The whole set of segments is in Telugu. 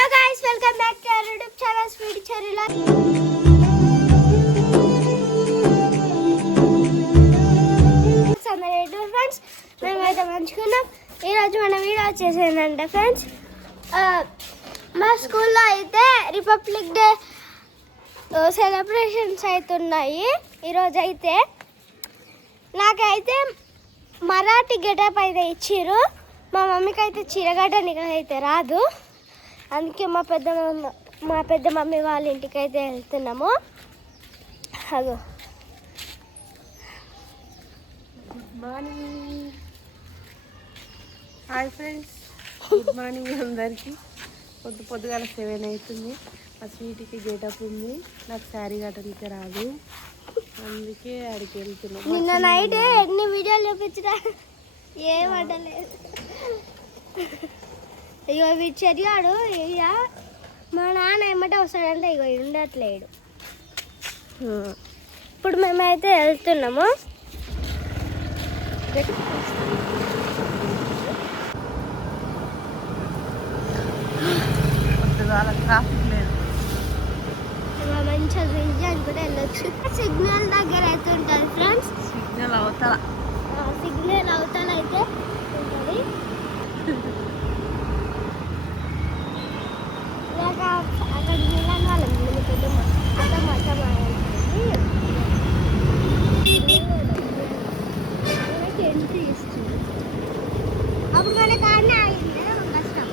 Hello guys, welcome back to our YouTube channel sweety చెర్రీలా. ఫ్రెండ్స్, మేమైతే మంచుకున్నాం. ఈరోజు మన వీడియో వచ్చేసిందంటే ఫ్రెండ్స్, మా స్కూల్లో అయితే రిపబ్లిక్ డే సెలబ్రేషన్స్ అవుతున్నాయి. ఈరోజు అయితే నాకైతే మరాఠీ గెటప్ అయితే ఇచ్చిర్రు. మా మమ్మీకి అయితే చీరగడ్డనికి అయితే రాదు, అందుకే మా పెద్ద మమ్మీ వాళ్ళ ఇంటికి అయితే వెళ్తున్నాము. అగో good morning. Hi friends, good morning అందరికీ. పొద్దుగాల 7 అవుతుంది. మా స్వీట్కి గేటప్ ఉంది. నాకు శారీ కట్టడానికి రాదు, అందుకే అడిగి వెళ్తున్నాం. నిన్న నైట్ ఎన్ని వీడియోలు చూపించినా ఏమంటలేదు. ఇగో వీడు చదివాడు. ఇక మా నాన్న ఏమంటే వస్తాడంటే ఇగో ఉండట్లేడు. ఇప్పుడు మేమైతే వెళ్తున్నాము. ట్రాఫిక్ లేదు, మంచిగా రిలీజన్ కూడా వెళ్ళొచ్చు. సిగ్నల్ దగ్గర అయితే ఉంటుంది ఫ్రెండ్స్. సిగ్నల్ అవతల అయితే ఉంటుంది. ఇలాగ అక్కడ మిలాన్ వాళ్ళం పెద్దమ్మ అత్తమ్మ ఎంట్రీ ఇస్తుంది. అప్పుడు మన కార్ని ఆగింది కష్టం.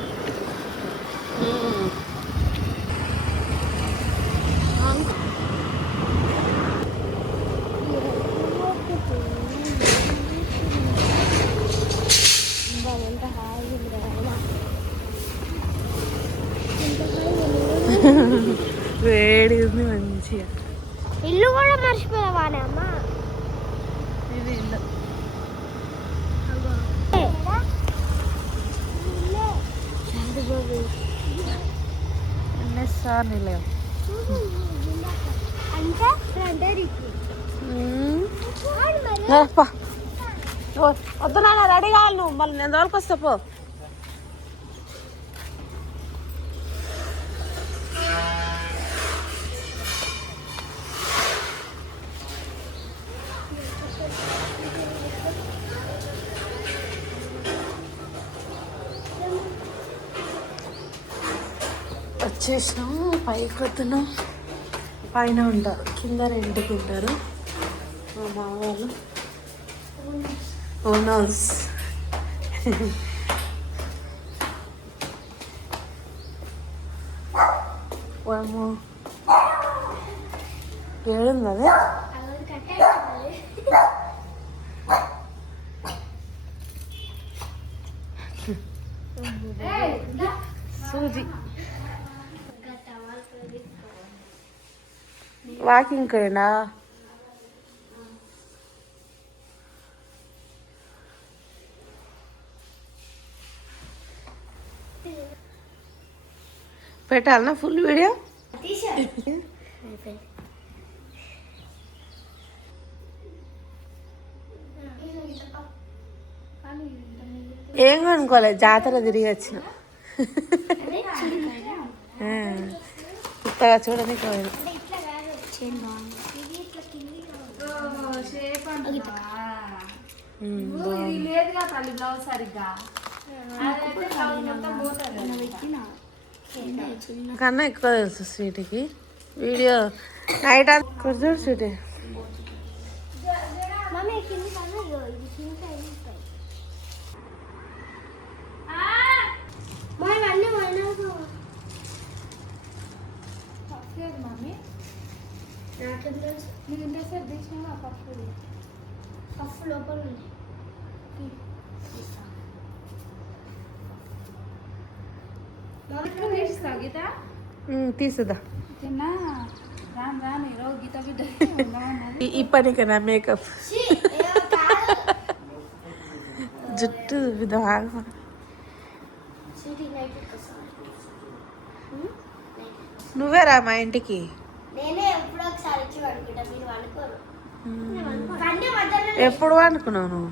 వేడి ఉంది మంచిగా. ఇల్లు కూడా మర్చిపోయావానే అమ్మ. ఇది ఇల్లు. ఎన్ఎస్ఆర్ నిలయం. వద్దు నాన్న, రెడీ కావాలి నువ్వు. మళ్ళీ నేను తోలుకొస్తా పో. వచ్చేసినాం. పైకి వస్తున్నాం. పైన ఉంటారు, కింద రెంట్కి ఉంటారు మా మామ వాళ్ళు. ఓనర్స్. ఏడుంది అదే. సూజీ వాకింగ్ కైనా పెట్టాలనా ఫుల్ వీడియో? ఏం కొనుక్కోలేదు, జాతర తిరిగి వచ్చిన. కొత్తగా చూడడానికి పోయాను. కన్నా ఎక్కువ తెలుసు స్వీట్కి. వీడియో నైట్ కూర్చోడు స్వీట్. పప్పు లోపల తీసుదా ఈ పనికి నా మేకప్ జుట్టు విధానం. నువ్వే రా మా ఇంటికి. ఎప్పుడు అనుకున్నావు నువ్వు?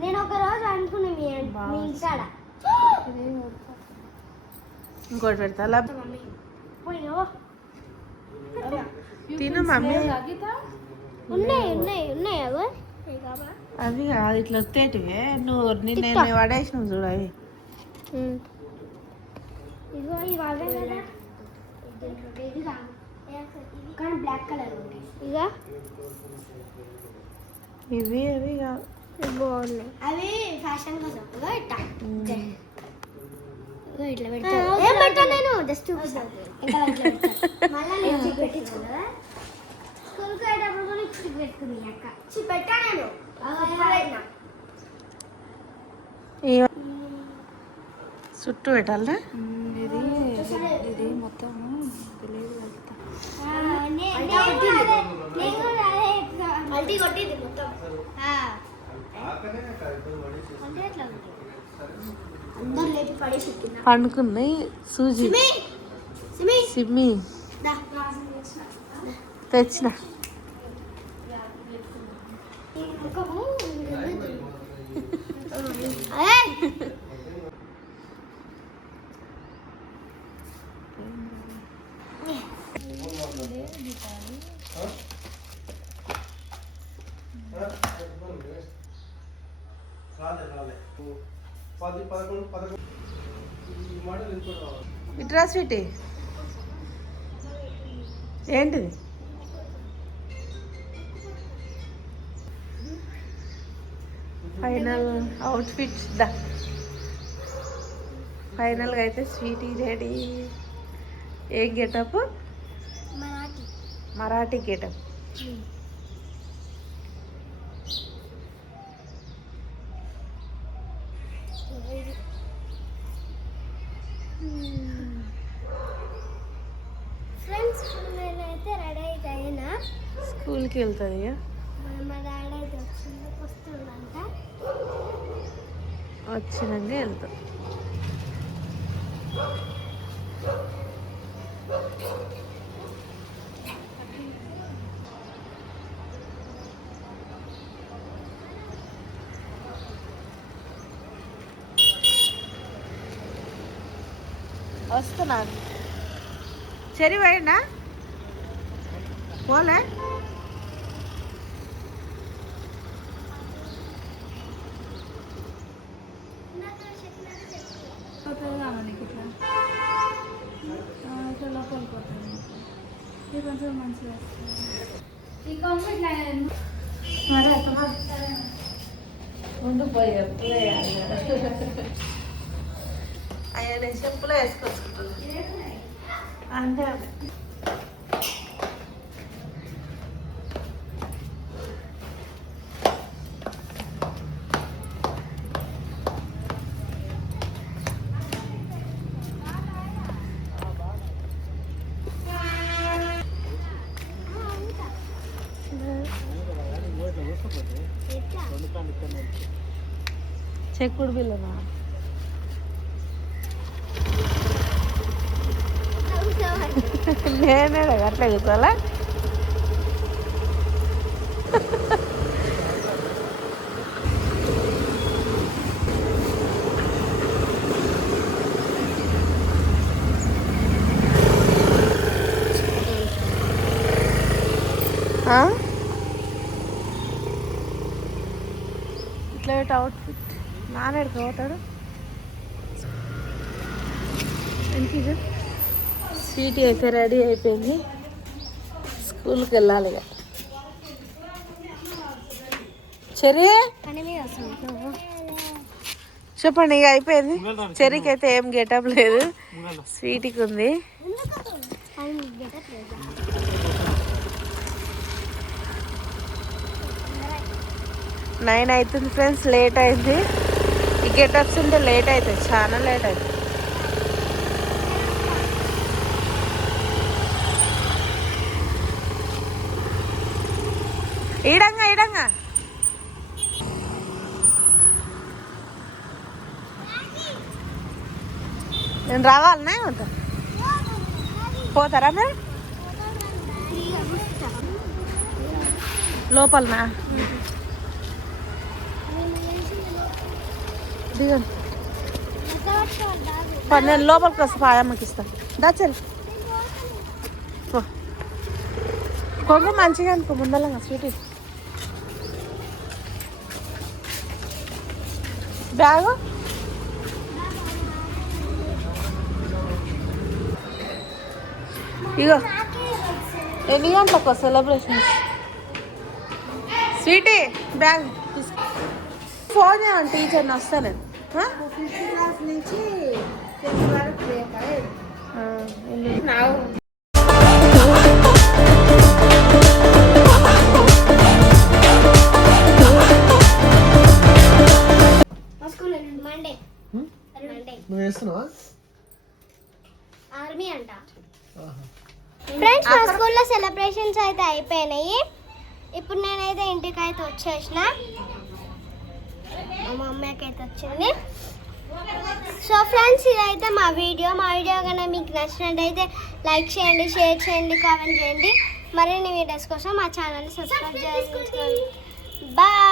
నేను ఒక రోజు అనుకున్నా మీ ఇంటికాడ ఆడ ఇంకోటి పెడతా అలా మమ్మీ పోయినావో తిను మమ్మీ. ఉన్నాయి ఉన్నాయి ఉన్నాయి అగో అవి కాదు ఇట్లా వస్తేటివే నువ్వు నిన్న పడేసినావు చూడు అవి. ఇదిగో ఇవి అవే కదా కానీ బ్లాక్ కలర్ ఉంటాయి ఇక ఇవి అవి కాదు బాగున్నాయి అవి ఫ్యాషన్ కోసం ఇగో ఇట్లా ఇట్లా పెడతా ఏం పెట్టా నేను జస్ట్ మళ్ళీ లిప్స్టిక్ పెట్టించుకున్నా స్కూల్కి వెళ్ళేటప్పుడు కూడా లిప్స్టిక్ పెట్టుకుంది అక్క పెట్టా నేను చుట్టూ పెట్టాలా ఇది ఇది మొత్తం తెలియదు మల్టీ కొట్టింది మొత్తం అందరు లేపి పడేసి పండుకున్నాయి సూజీ సిమ్మి తెచ్చిన ఇట్రా స్వీటీ ఏంటిది ఫైనల్ అవుట్ఫిట్ దా ఫైనల్గా అయితే స్వీటీ రెడీ. ఏం గెటప్ మరాఠీ గెటప్. ఫ్రెండ్స్ నేనైతే రెడీ అయితే అయినా స్కూల్కి వెళ్తుంది ఇక మా డాడీ అయితే వస్తుందంట వచ్చినాక వెళ్తాం. వస్తున్నాను చెరి పోయిందా పోలే నీకు ఇట్లా ఇట్లా లోపలికి పోతుంది ఇది కొంచెం మంచిగా వస్తుంది. ఈ కొంచెం ఇట్లా ముందు పోయి అయ్యా నేను చెప్పులో వేసుకొచ్చుకుంటున్నాను అంతే చెక్కుడు బిల్లనా నేనే అట్లా కూర్చోవాలా ఇట్లా పెట్టి అవుట్ఫిట్ నాన్నడికి పోతాడు. ఇంటికి స్వీటీ అయితే రెడీ అయిపోయింది స్కూల్కి వెళ్ళాలి ఇక. చెరీ చెప్పండి ఇక అయిపోయింది. చెరీకి అయితే ఏం గెటప్ లేదు, స్వీటీకి ఉంది. 9 అవుతుంది ఫ్రెండ్స్, లేట్ అయింది. ఈ గెటప్స్ ఉంటే లేట్ అవుతుంది, చాలా లేట్ అవుతుంది. ఈడంగా ఈడంగా నేను రావాలనే ఉంటా. పోతారా మీరు లోపలనా? దిగండి. నేను లోపలికి వస్తా పాయమ్మకి ఇస్తాను దాచల్ కొంగు మంచిగా అనుకో ముందలంగా స్వీట్ బ్యాగు ఇగో ఎన్ని గంటలకు సెలబ్రేషన్స్ స్వీటీ బ్యాగ్ ఫోన్ చేయమండి టీచర్ని వస్తాను ఫిఫ్త్ క్లాస్ నుంచి 10th వరకు మండే నువ్వు వేస్తున్నావా ఆర్మీ అంట. ఫ్రెండ్స్ మా స్కూల్లో సెలబ్రేషన్స్ అయితే అయిపోయినాయి. ఇప్పుడు నేనైతే ఇంటికి అయితే వచ్చేసిన, మా మమ్మీకి అయితే వచ్చింది. సో ఫ్రెండ్స్ ఇదైతే మా వీడియో కనుక మీకు నచ్చినట్టయితే లైక్ చేయండి, షేర్ చేయండి, కామెంట్ చేయండి. మరిన్ని వీడియోస్ కోసం మా ఛానల్ని సబ్స్క్రైబ్ చేసుకోండి. బాయ్.